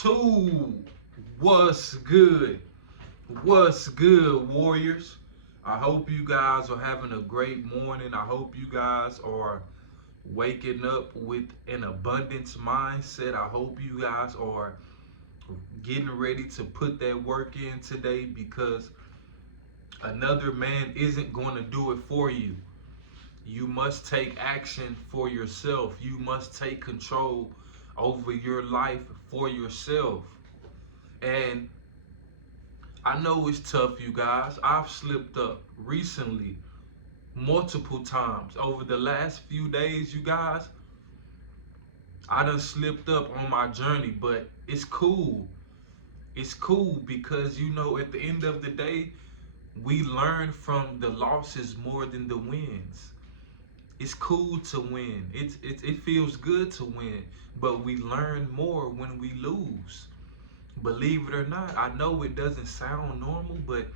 Two. What's good? What's good, Warriors? I hope you guys are having a great morning. I hope you guys are waking up with an abundance mindset. I hope you guys are getting ready to put that work in today because another man isn't going to do it for you. You must take action for yourself. You must take control over your life for yourself. And I know it's tough, you guys. I've slipped up recently multiple times. Over the last few days, you guys, I done slipped up on my journey, but it's cool. It's cool because, at the end of the day, we learn from the losses more than the wins. It's cool to win. It feels good to win, but we learn more when we lose. Believe it or not, I know it doesn't sound normal, but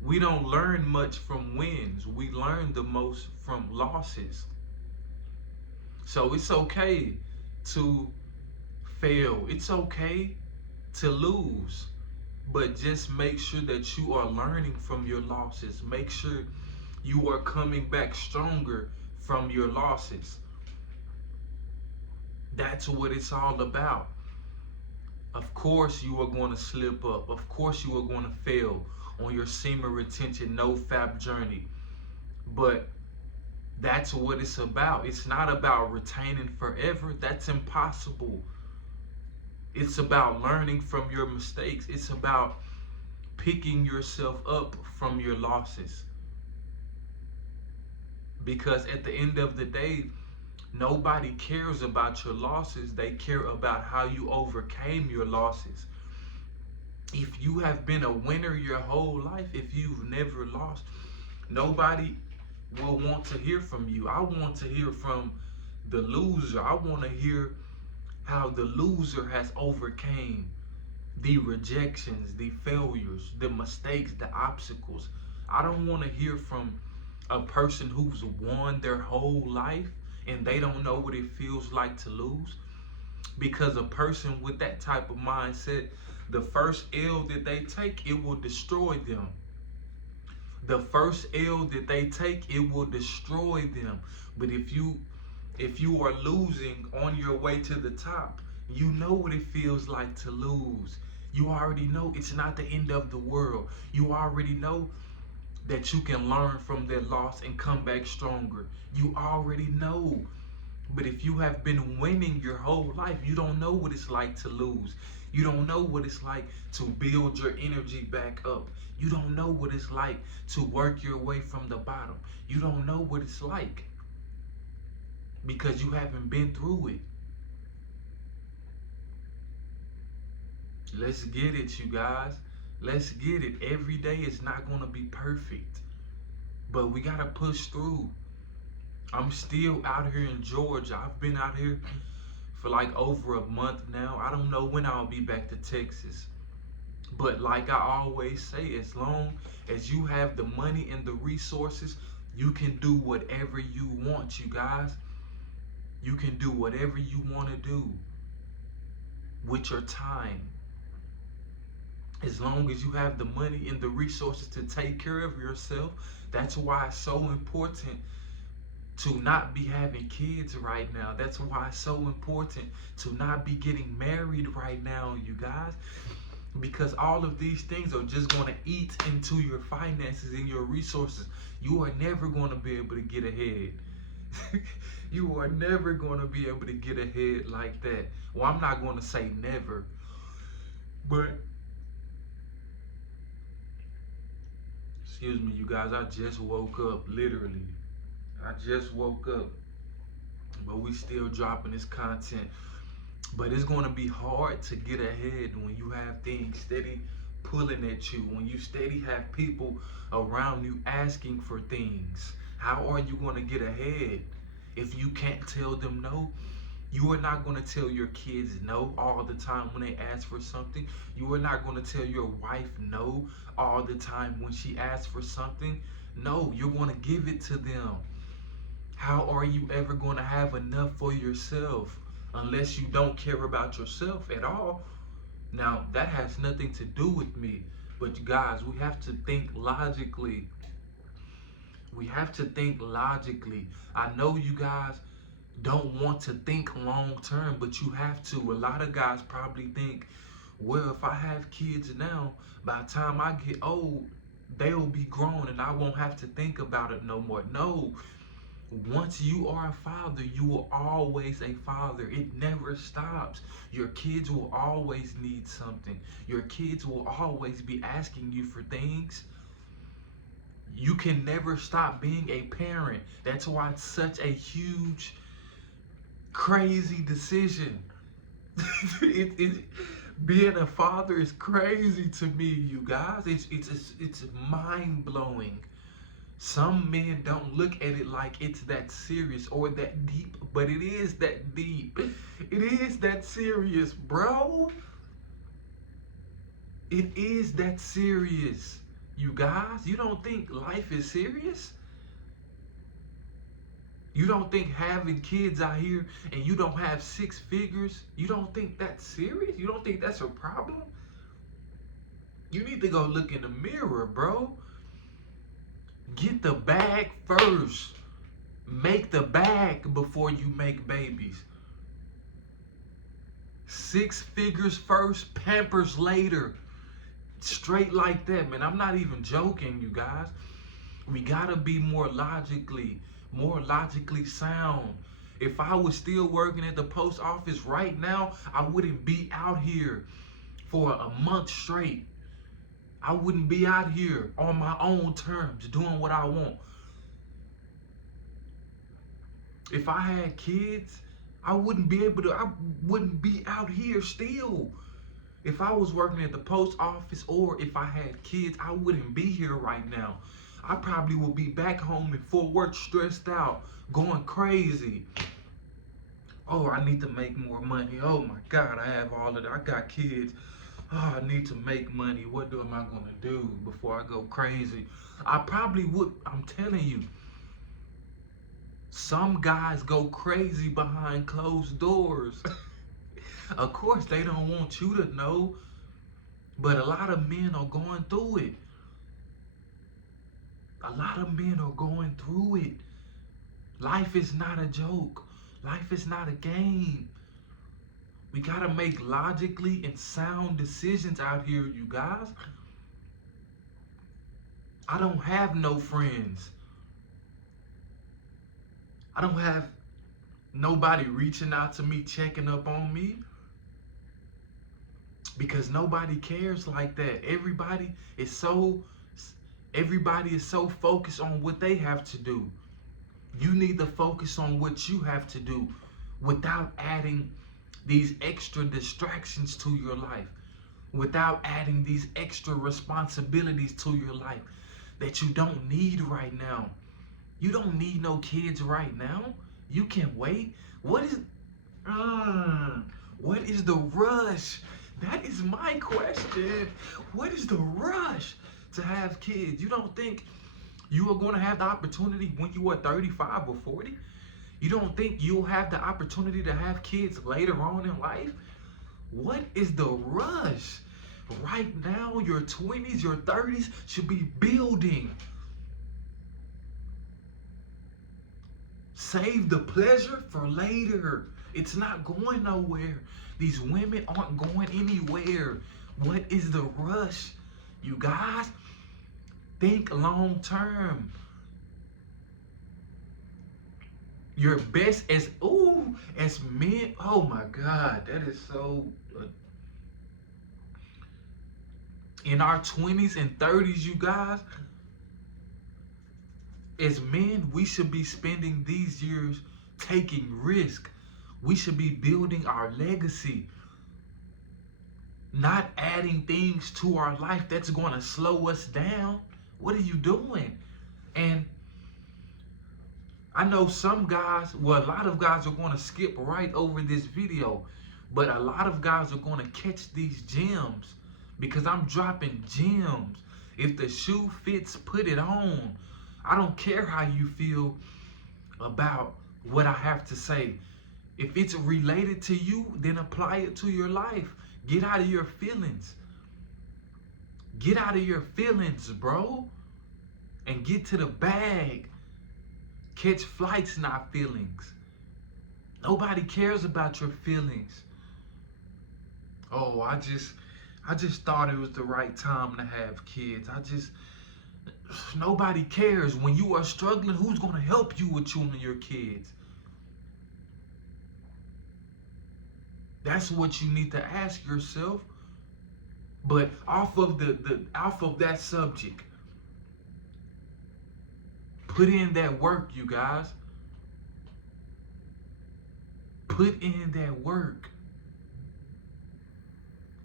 we don't learn much from wins. We learn the most from losses. So it's okay to fail. It's okay to lose. But just make sure that you are learning from your losses. Make sure you are coming back stronger from your losses. That's what it's all about. Of course you are going to slip up. Of course you are going to fail on your semen retention no fap journey. But that's what it's about. It's not about retaining forever. That's impossible. It's about learning from your mistakes. It's about picking yourself up from your losses. Because at the end of the day, nobody cares about your losses. They care about how you overcame your losses. If you have been a winner your whole life, if you've never lost, nobody will want to hear from you. I want to hear from the loser. I want to hear how the loser has overcame the rejections, the failures, the mistakes, the obstacles. I don't want to hear from a person who's won their whole life and they don't know what it feels like to lose. Because a person with that type of mindset, the first L that they take, it will destroy them. The first L that they take, it will destroy them. But if you are losing on your way to the top, you know what it feels like to lose. You already know it's not the end of the world. You already know that you can learn from that loss and come back stronger. You already know. But if you have been winning your whole life, you don't know what it's like to lose. You don't know what it's like to build your energy back up. You don't know what it's like to work your way from the bottom. You don't know what it's like because you haven't been through it. Let's get it, you guys. Let's get it. Every day is not going to be perfect, but we got to push through. I'm still out here in Georgia. I've been out here for like over a month now. I don't know when I'll be back to Texas. But like I always say, as long as you have the money and the resources, you can do whatever you want, you guys. You can do whatever you want to do with your time. As long as you have the money and the resources to take care of yourself, that's why it's so important to not be having kids right now. That's why it's so important to not be getting married right now, you guys. Because all of these things are just going to eat into your finances and your resources. You are never going to be able to get ahead. You are never going to be able to get ahead like that. Well, I'm not going to say never, but excuse me, you guys, I just woke up, literally. I just woke up, but we still dropping this content. But it's going to be hard to get ahead when you have things steady pulling at you, when you steady have people around you asking for things. How are you going to get ahead if you can't tell them no? You are not going to tell your kids no all the time when they ask for something. You are not going to tell your wife no all the time when she asks for something. No, you're going to give it to them. How are you ever going to have enough for yourself unless you don't care about yourself at all. Now, that has nothing to do with me. But you guys, we have to think logically. We have to think logically. I know you guys don't want to think long term, but you have to. A lot of guys probably think, well, if I have kids now, by the time I get old, they'll be grown and I won't have to think about it no more. No. Once you are a father, you will always a father. It never stops. Your kids will always need something. Your kids will always be asking you for things. You can never stop being a parent. That's why it's such a huge, crazy decision. Being a father is crazy to me, you guys. It's mind blowing. Some men don't look at it like it's that serious or that deep, but it is that deep. It is that serious, bro. It is that serious. You guys, you don't think life is serious? You don't think having kids out here and you don't have 6 figures, you don't think that's serious? You don't think that's a problem? You need to go look in the mirror, bro. Get the bag first. Make the bag before you make babies. 6 figures first, Pampers later. Straight like that, man. I'm not even joking, you guys. We gotta be more logically sound. If I was still working at the post office right now, I wouldn't be out here for a month straight. I wouldn't be out here on my own terms doing what I want. If I had kids, I wouldn't be out here still. If I was working at the post office or if I had kids, I wouldn't be here right now. I probably would be back home in Fort Worth stressed out, going crazy. Oh, I need to make more money. Oh my God, I have all of that. I got kids. Oh, I need to make money. What am I going to do before I go crazy? I probably would. I'm telling you. Some guys go crazy behind closed doors. Of course, they don't want you to know, but a lot of men are going through it. A lot of men are going through it. Life is not a joke. Life is not a game. We gotta make logically and sound decisions out here, you guys. I don't have no friends. I don't have nobody reaching out to me, checking up on me. Because nobody cares like that. Everybody is so focused on what they have to do. You need to focus on what you have to do without adding these extra distractions to your life, without adding these extra responsibilities to your life that you don't need right now. You don't need no kids right now. You can wait. What is the rush? That is my question. What is the rush to have kids? You don't think you are going to have the opportunity when you are 35 or 40? You don't think you'll have the opportunity to have kids later on in life? What is the rush? Right now, your 20s, your 30s should be building. Save the pleasure for later. It's not going nowhere. These women aren't going anywhere. What is the rush? You guys, think long term. Your best as men. Oh my God, that is so. In our 20s and 30s, you guys, as men, we should be spending these years taking risk. We should be building our legacy, not adding things to our life that's going to slow us down. What are you doing? And I know some guys, well, a lot of guys are going to skip right over this video, but a lot of guys are going to catch these gems because I'm dropping gems. If the shoe fits, put it on. I don't care how you feel about what I have to say. If it's related to you, then apply it to your life. Get out of your feelings. Get out of your feelings, bro. And get to the bag. Catch flights, not feelings. Nobody cares about your feelings. Oh, I just thought it was the right time to have kids. Nobody cares. When you are struggling, who's going to help you with you and your kids? That's what you need to ask yourself. But off of that subject, put in that work, you guys. Put in that work.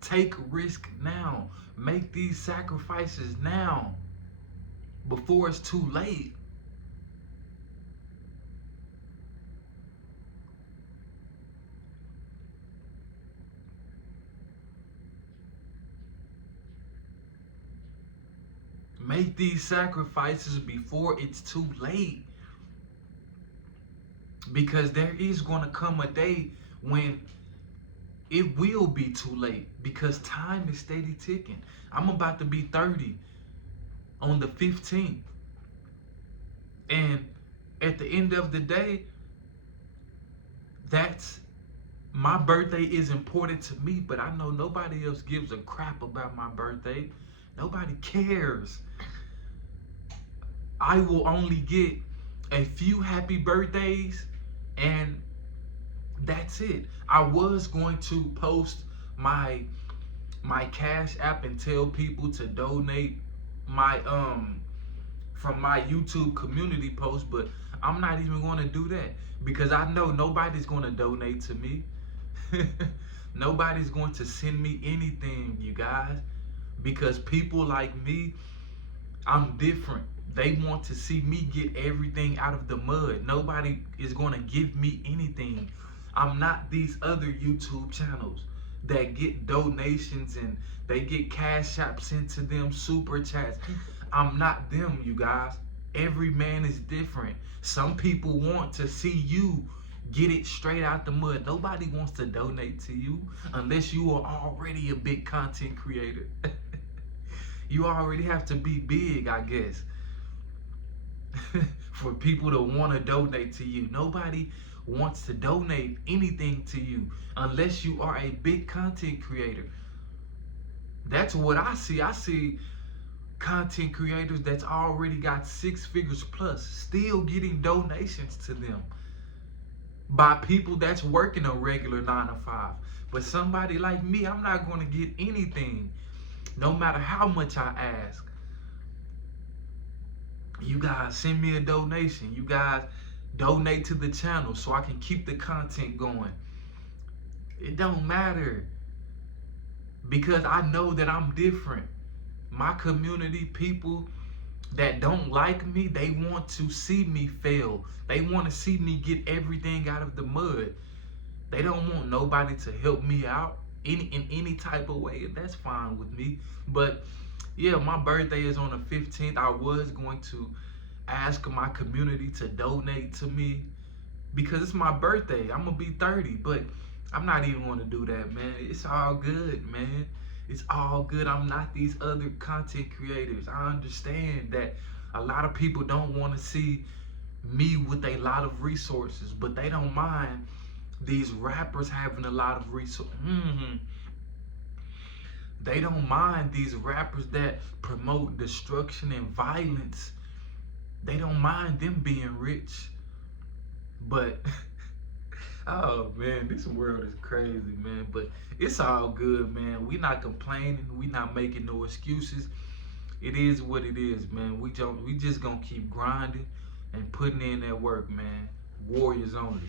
Take risk now. Make these sacrifices now before it's too late. Make these sacrifices before it's too late. Because there is going to come a day when it will be too late, because time is steady ticking. I'm about to be 30 on the 15th. And at the end of the day, my birthday is important to me, but I know nobody else gives a crap about my birthday. Nobody cares. I will only get a few happy birthdays, and that's it. I was going to post my Cash App and tell people to donate from my YouTube community post, but I'm not even going to do that because I know nobody's going to donate to me. Nobody's going to send me anything, you guys, because people like me, I'm different. They want to see me get everything out of the mud. Nobody is going to give me anything. I'm not these other YouTube channels that get donations and they get Cash App sent to them, super chats. I'm not them, you guys. Every man is different. Some people want to see you get it straight out the mud. Nobody wants to donate to you unless you are already a big content creator. You already have to be big, I guess, for people to want to donate to you. Nobody wants to donate anything to you unless you are a big content creator. That's what I see. I see content creators that's already got 6 figures plus still getting donations to them by people that's working a regular 9 to 5. But somebody like me, I'm not going to get anything, no matter how much I ask. You guys send me a donation. You guys donate to the channel so I can keep the content going. It don't matter, because I know that I'm different. My community, people that don't like me, they want to see me fail. They want to see me get everything out of the mud. They don't want nobody to help me out in any type of way, and that's fine with me. But yeah, my birthday is on the 15th. I was going to ask my community to donate to me because it's my birthday. I'm gonna be 30, but I'm not even gonna do that, man. It's all good, man. It's all good. I'm not these other content creators. I understand that a lot of people don't want to see me with a lot of resources, but they don't mind these rappers having a lot of resources. They don't mind these rappers that promote destruction and violence. They don't mind them being rich. But oh man, this world is crazy, man. But it's all good, man. We not complaining. We not making no excuses. It is what it is, man. We just gonna keep grinding and putting in that work, man. Warriors only.